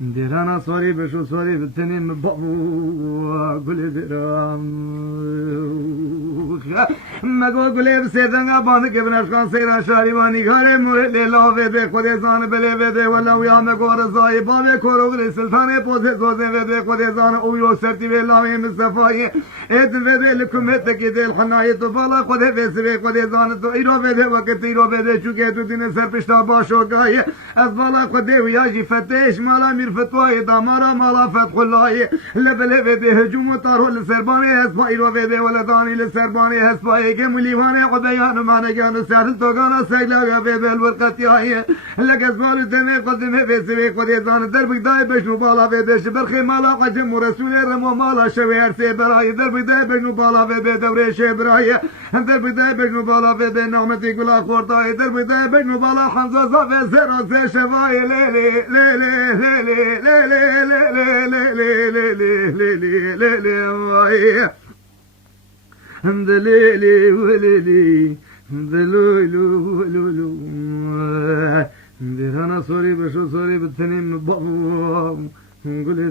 ديرانا صوري بشو صوري بالتنين بابو قولي ديران ما قولي بسيدنا باندك ابن اشخان سيران شاريواني غاري مرلي لاوه دي خودي زان بلي وده ولا ويا مگو رضاي باوه كوروغلي سلطاني پوزي زوزي وده خودي زان اويو سرتي ولاوه مصطفاي اد وده لكمت کی دل حناي تو بالا خودي وسوي خودي زان تو ايرو وده وقت ايرو وده چوكي تو دين سر پشتا باشو گاي از بالا خودي وياجي فتش مالا مير فتوى دامارا مالا فتح الله لبل وده هجوم طارو لسرباني هسبا ايرو وده ولداني لسرباني هسبا كمليواني قبيان مانا كانوا سهل توغانا سيلا وده الورقتي لك اسبال دمي قدمه وسوي خودي زان در بگدای بشنو بالا وده شبرخي مالا قجم رسول رمو مالا شوير سي براي در بگدای بشنو بالا وده دوره شبراي در بگدای بشنو بالا وده نعمتي گلا خورتاي در بگدای بشنو بالا حمزه صاف زرا سي شواي ليلي ليلي ليلي ليلي ليلي ليلي ليلي حمد ليلي وليلي حمد لولو ولولو ديرانا صوري بشو صوري بالتنين بابو قولي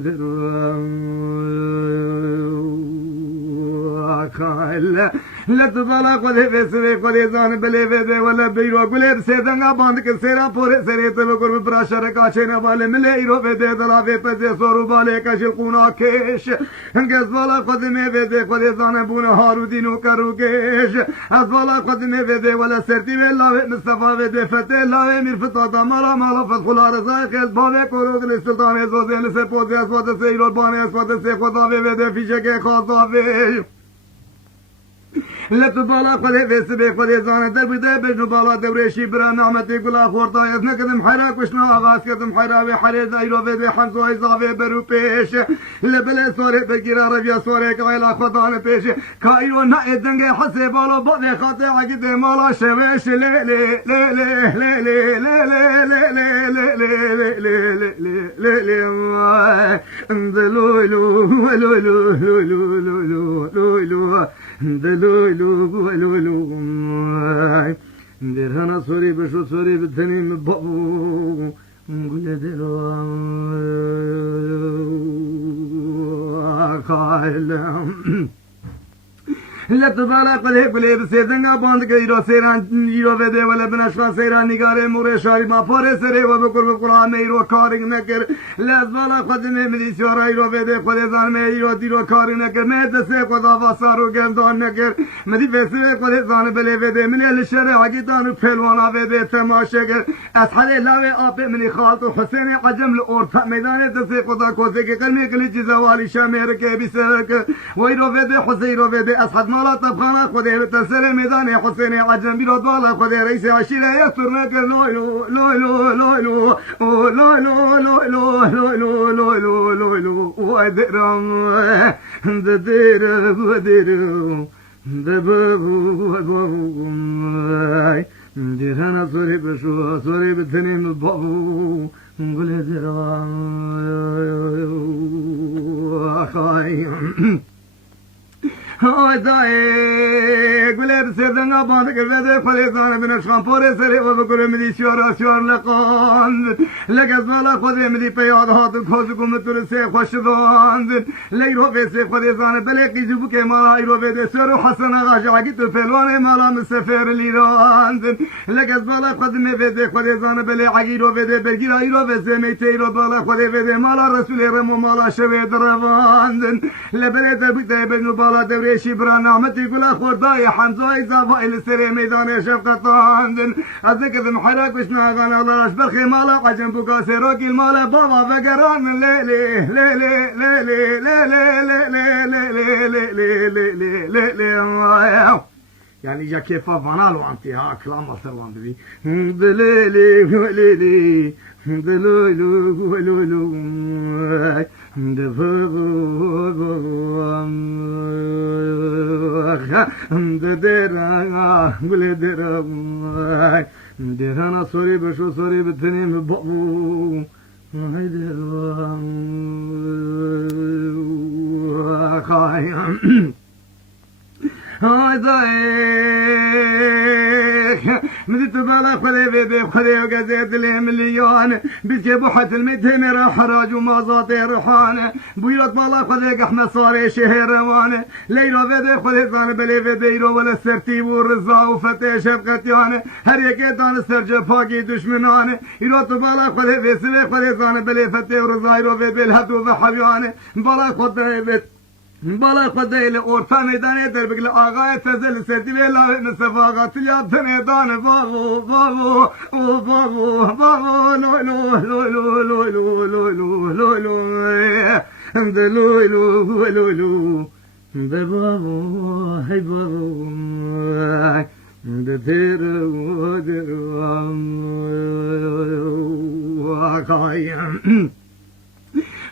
لا تبالا قولي بسوي قولي زان بلي وده ولا بيرو قولي بسيدنگا باند کے سيرا پورے سرے تو قرب براشر کاچنا والے ملے ایرو وده دلاوے پزے سورو بالے کشل قونا کش انگز بالا قدمے وده قولي زان بون هارو دینو کرو کش از بالا قدمے وده ولا سرتی ولا مصطفى وده فتح لا میر فتا دمارا مالا فتح الارض خز بابے کرو دل سلطان زوزل سے پوزے اسواد سے ایرو بانے اسواد سے خدا وده فیشے کے خاصا وے لا تبالا قولي وسبي قولي زان در بده بجنو بالا دورشي برا نعمتي قلا خورتا يزنا كدم حيرا كشنا آغاز كدم حيرا وحري زايرو وده حمزو ايزاوي برو پیش لبله سوري بگيرا ربيا سوري كايلا خدان پیش كايرو نا ادنگه حسي بالا بده خاطي عقد مالا شوش لي لي لي لي لي لي لي لي لي لي اندلولو لولو لولو لولو دلولو لولو ديرهنا صوري بشو صوري بالتنين بابو قولي دلو قائل لا تبالا قولي بسيدنگا باند کے ایرو سیران ایرو وده ولا بنشقا سیران نگاره مور شاری ما پاره سره و بقرب قرآن میں ایرو کارنگ نکر لازبالا خدمه ملیسیارا ایرو وده خود زان میں ایرو دیرو کارنگ نکر میں دسته خدا واسارو گندان نکر مدی فسوه خود زان بله وده من الشرع عقیدان پهلوانا وده تماشه گر از حد لاوه آب منی خالط و حسین عجم لورتا میدان دسته خدا کوزه که قلمی کلی جزوالی شامیر که بیسرک و ایرو وده حسین ایرو وده از حد مالا طبخانا خودی تسر میدان حسین عجم بیرو دوالا خودی رئیس عشیره یستر نکر لولو لولو لولو لولو لولو لولو لولو ودرم ددرم ودرم دبغو ديرهنا صوري بشو صوري بالتنين بابو قولي درم خايم هاي داي قولي بسيدنا باندك الوده خليزان بن اشخان پوري سري وذكر مدي شوار لقان لك ازمالا خودي مدي پیاد هات خوزكم ترسي خوشدان ليرو بيسي خليزان بلقي جبو كي مالا ايرو بيدي سرو حسن غاش عقيت الفلوان مالا مسافر ليران لك ازمالا خودي بيدي خليزان بلي عقيرو بيدي بگيرا ايرو بيسي ميتي ايرو بالا خودي بيدي مالا رسول رمو مالا شوي دروان لبلي تبقى بينو بالا ريشي برا نعمتي قلا خرداي حمزة إزافة إلى سري ميدان شفقتان أذكر محرك وشنا غانا الله أشبر خمالا قجم بكا سيروكي المالا بابا فقران ليلي ليلي ليلي ليلي ليلي ليلي يعني جا كيفا فانالو أنتي ها كلام أصلا بي دليلي وليلي دلولو ولولو ديرانا صوري بشو صوري بالتنين بابو مدت بالا خذي بيبي خذي وقزيت لي مليون بيجي بوحة المدينة راح حراج وما زاطي رحانة بيوت بالا خذي احمد صاري شهر روانة ليرو بيبي خذي ظان بلي بيديرو ولا السرتيب والرزا وفتي شفقتيانة هر يكي دان السرجة فاقي دشمنانة يروت بالا خذي بيسمي خذي ظان بلي فتي ورزا يرو بيبي الهدو بحبيانة بالا خذي بيت بالا خدای لورتان دانه در بگل آقای تزل سردی ویلا نصفاقات لیاب تنه دانه بابو بابو بابو بابو لو لو لو لو لو لو لو لو لو حمد لو لو لو لو بابو هاي بابو دتير ودر وقايم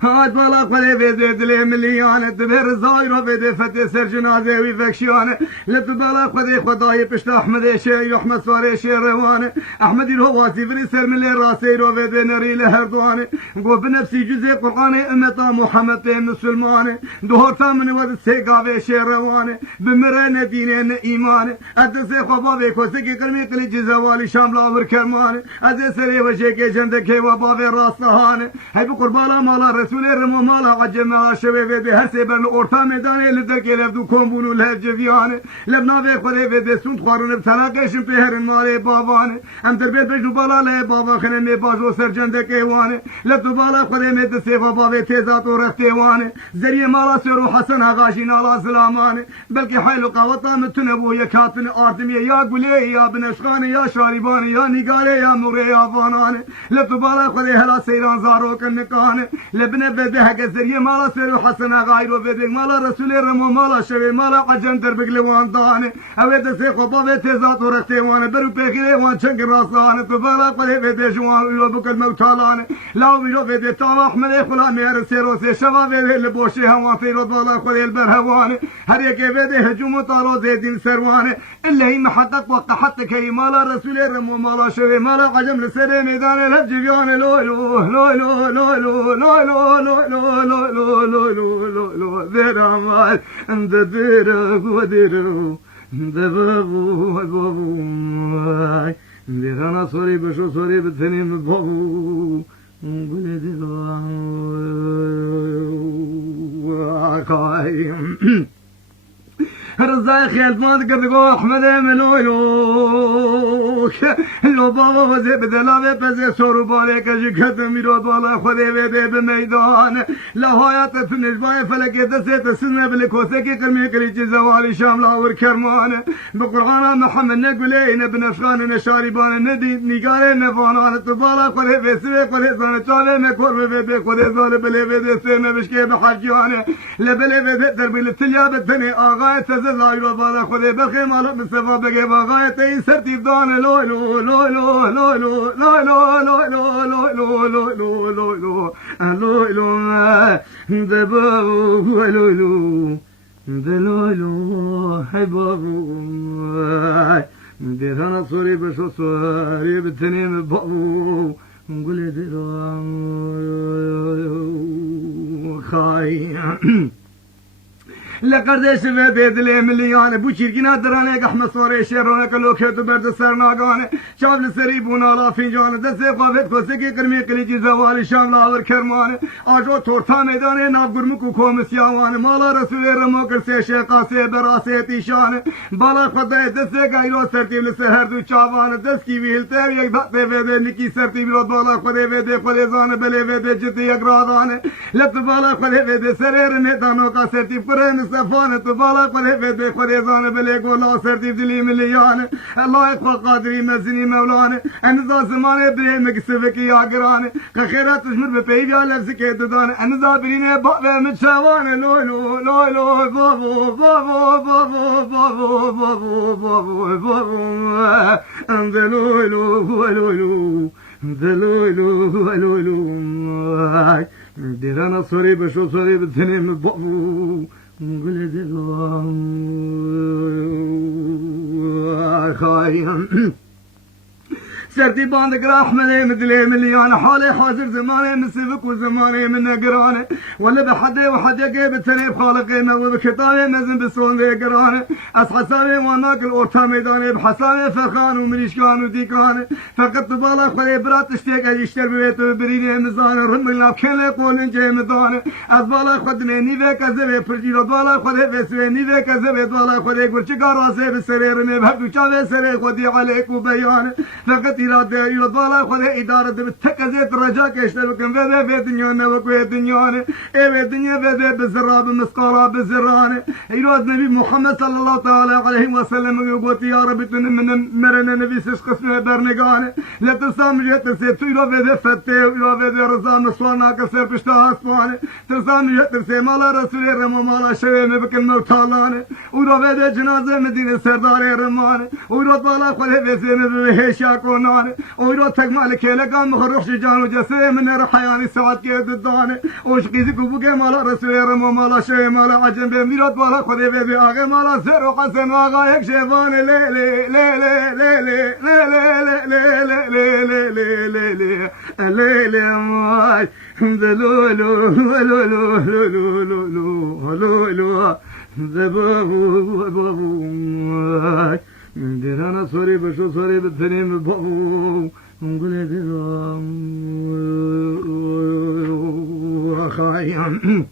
هاد بالا قلي بيدي دلي مليانة تبهر زايرو بيدي فتي سر جنازي ويفكشيانة لت بالا قدي خداي بشت أحمد شي أحمد صاري شي روانة أحمد الهواسي فري سر ملي راسي رو بيدي نري لهردوانة قو بنفسي جزء قرآني أمتا محمد مسلمانة دهورتا من ود سيقاوي شي روانة بمرانة دينين إيمانة أدسي خبابي كوسكي كرمي قلي جزوالي شاملا وركرمانة أدسي سري وشيكي جندكي وبابي راستهانة هاي بقربالا مالا رسول رمو مالا عجمنا شوي في هسي بن اورتا ميداني لدرك لبدو كومبولو لهجفيانه لبنا في خدي في سنت خارن بتلاقيش بهر مالي بابانه ام دربيت بجو بالا له بابا خنه مي باجو سرجند كيوانه لبدو بالا خدي مي دسيفا بابا تيزات ورفتيوانه زري مالا سرو حسن هغاشين على سلامانه بلكي حيلو قوطا متنبو يكاتن ارتمي يا قولي يا بنشخانه يا شاربانه يا نيغاري يا نوري يا فانانه لبدو بالا خدي هلا سيران زارو كنكانه لبنه بده حق الزريه مالا سيرو حسن غايرو بده مالا رسول رمو مالا شوي مالا عجن در بقلوان دانه اويد سي خبا تيزات ورتيوانه برو بخيره وان چنگ راسانه تبالا قلي بده جوان يو بكل موتالانه لا ويرو بده تا احمد خلا مير سيرو سي شوا بده لبوشي هوا فيرو بالا قلي البرهوانه هر يك بده هجوم طارو زيدين سروانه الا هي محقق وقت حتى كي مالا رسول رمو مالا شوي مالا عجم لسر ميدان الهجيان لو لو لو لو لو لو لو لو لو لو لو لو لو لو لو لو ذرا مال عند ذرا ودرو دبابو بابو ذرا صوري بشو صوري بثني بابو بلد قايم رزاي خيال ما تقدقوا احمد ملوك لو بابا وزي بدلا بزي سورو بالك جكت ميرو بالا خدي بيبي بميدان لا هايات تنجباي فلك دسيت السنه بالكوسكي كرمي كلي زوالي شامل اور كرمان بقران محمد نقولين ابن افغان نشاربان ندي نيغار نفان تبالا خدي بيسي خدي زان چاله مكور بيبي خدي زال بلي بيدي سيمه بشكي بحجيانه لبلي بيدي دربي التليا بتني اغا زايرو بالا خدي بخي مال مصطفى بقي بغاية اي سرتيب دان لو لو لو لو لو لو لو لو لو لو لو لو لو لو لو لو لو دبابو لو لو دلو لو حبابو ديرانا صوري بشو صوري بتنين بابو نقول ديران خاي لقردش في بيدلي مليانه بو چرگنا درانه احمد صوري شيرونه كلو كيت برد سرناغانه شاب لسريبونا لا فنجان دسه قوت کوسكي كرمي قليجي زوال شامل اور كرمان اجو تورتا ميدان نابگرم کو کومسياوان مالا رسول رمو کرسه شيقاسه براسه تيشان بالا خدای دسه گايرو ترتيب لسهر دو چاوان دس کی ويلته يك دته ويده نكي ترتيب رو بالا خدای ويده خدزان بلي ويده جتي يگرادان لت بالا خدای ويده سرر ميدانو کا ترتيب کرن سفانه تبالا قلي بده خديزان بلي قولا سرتيب دلي مليان الله يقول قادري مزني مولانا ان ذا زمان بريم كسبك يا قران كخيرات تجمر ببيبي لفظ كيدان ان ذا برينه بابا متشوان لو لو لو لو بابو بابو بابو بابو بابو بابو بابو اند لو لو لو لو دلو لو لو لو ديرانا صوري بشو صوري بتنين بابو ولد الله خايم شرطي باندك رحمة مدلي مليان حالي حاضر زماني من سبك وزماني من نقراني ولا بحدي وحد يجيب التني بخالقي ما وبكتابي مزن بسون ذي قراني أصحابي وناكل أورتا ميداني بحساني فخان ومريشكان وديكاني فقط بالا خلي برات اشتيك يشتر بيت بريني مزان رمينا كل يقول انجي مداني از بالا خدني نيفي كذبي فرجيرو بالا خدي بسوي نيفي كذبي بالا خدي قرش قراسي بسرير مي بحبو شافي سري خدي عليك وبياني فقط إرادة بالا خدي إدارة بتكزيت رجاك يشتر بكم في دنيا نوكوي دنياني ايه دنيا في بزراب مسقارا بزراني إراد نبي محمد صلى الله تعالى عليه وسلم يقول يا رب من مرنا نبي سيش قسمه برنگانه لا ترسام جهت سي تيرو في فتة يرو في رضا مسوانا كسر بشتا اسوانه ترسام جهت سي مالا رسول رم مالا شوي بكن موتالانه ورو في جنازه مدينه سردار رمانه ورو بالا خله في سن هشا كونانه ورو تكمل كلام مخرج جانو جسه من رحياني ساعات كيد الدانه وشقيز كوبك مالا رسول رم مالا شوي مالا عجم بميرات بالا خله في اغه مالا سر وقسم اغا يك شيفان لي لي لي لي لي لي ماي لولو لولو لولو لولو زبابو بابو درانا سوري بشو سوري بتنيم بابو نقول درانا خايم